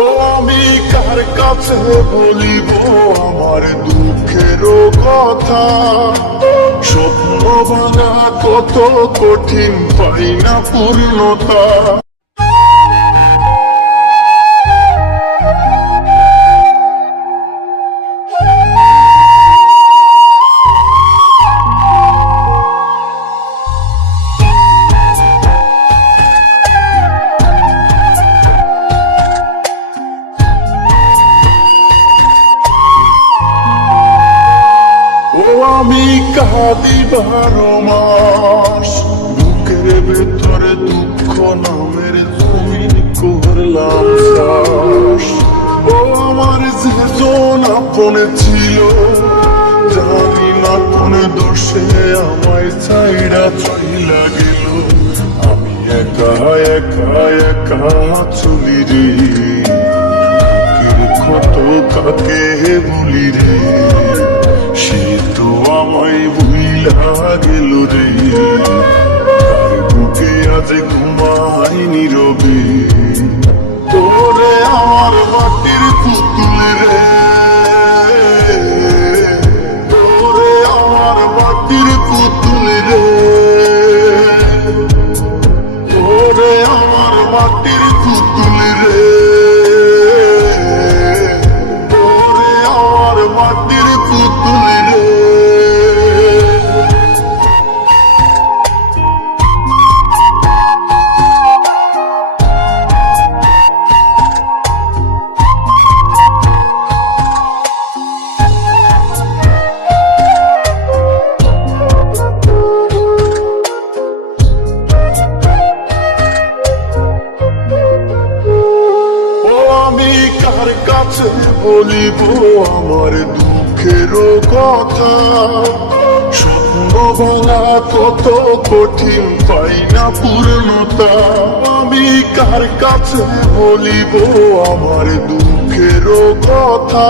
ও আমি কার কাছে বলিব আমার দুঃখের কথা? স্বপ্ন ভাঙা কত কঠিন, পাই না পূর্ণতা। আমি কাঁদি 12 মাস, বুকের ভেতরে দুঃখ নামের জমিন করলাম চাষ। ও আমার যেজন আপন ছিল, জানি না কোন দোষে আমায় ছাইড়া চইলা গেল। আমি একা একা একা চলি রে, ক্ষত কাকে বলি রে, সে তো আমায় ভুইলা গেল রে। তার বুকে আজ ঘুমাই নীরবে, তোরে আমার মাটির পুতুল রে, তোরে আমার মাটির পুতুল রে, তোরে আমার মাটির পুতুল রে, তোরে আমার মাটির পুতুল রে। আমি কার কাছে বলিব আমার দুঃখের কথা? স্বপ্ন ভাঙা কত কঠিন, পাই না পূর্ণতা। আমি কার কাছে বলিব আমার দুঃখের কথা?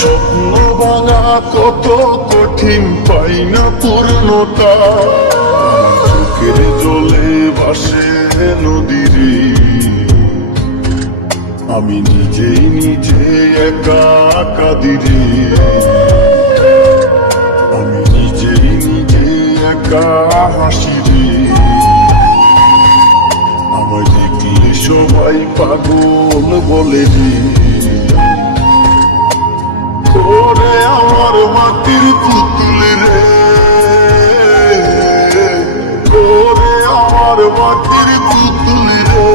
স্বপ্ন ভাঙা কত কঠিন, পাই না পূর্ণতা। চোখের জলে ভাসে নদীরে, আমি নিজেই নিজে একা কাঁদি রে। আমি নিজেই নিজে একা হাসি রে। আমায় দেখলে সবাই পাগল বলে রে। ওরে আমার মাটির পুতুল রে, ওরে আমার মাটির পুতুল রে,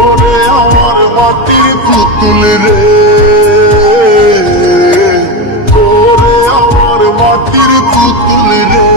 ওরে আমার মাটির পুতুল রে, ওরে আমার মাটির পুতুল রে।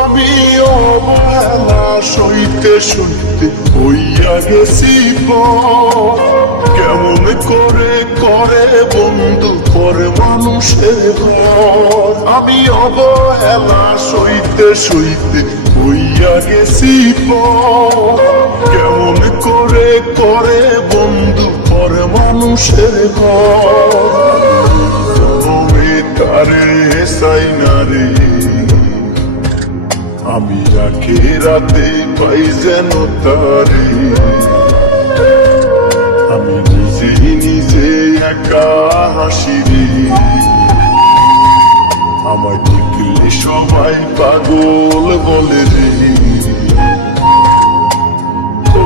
আমি অবহেলা সইতে সইতে হইয়া গেছি পর। কেমন করে করে বন্ধু করে মানুষের ঘর। আমি অবহেলা সইতে সইতে হইয়া গেছি পর। কেমন করে করে বন্ধু করে মানুষের ঘর। জনমে তারে চাই না রে, আমি রাখে রাতে পাই যেন তারে। আমি নিজেই নিজে একা হাসি রে। আমায় দেখলে সবাই পাগল বলে রে।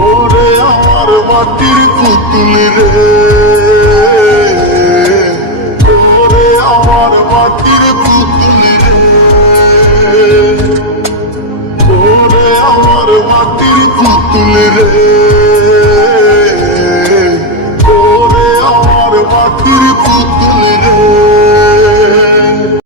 ওরে আমার মাটির পুতুল রে, ওরে আমার মাটির পুতুল রে, ওরে আমার মাটির পুতুল রে।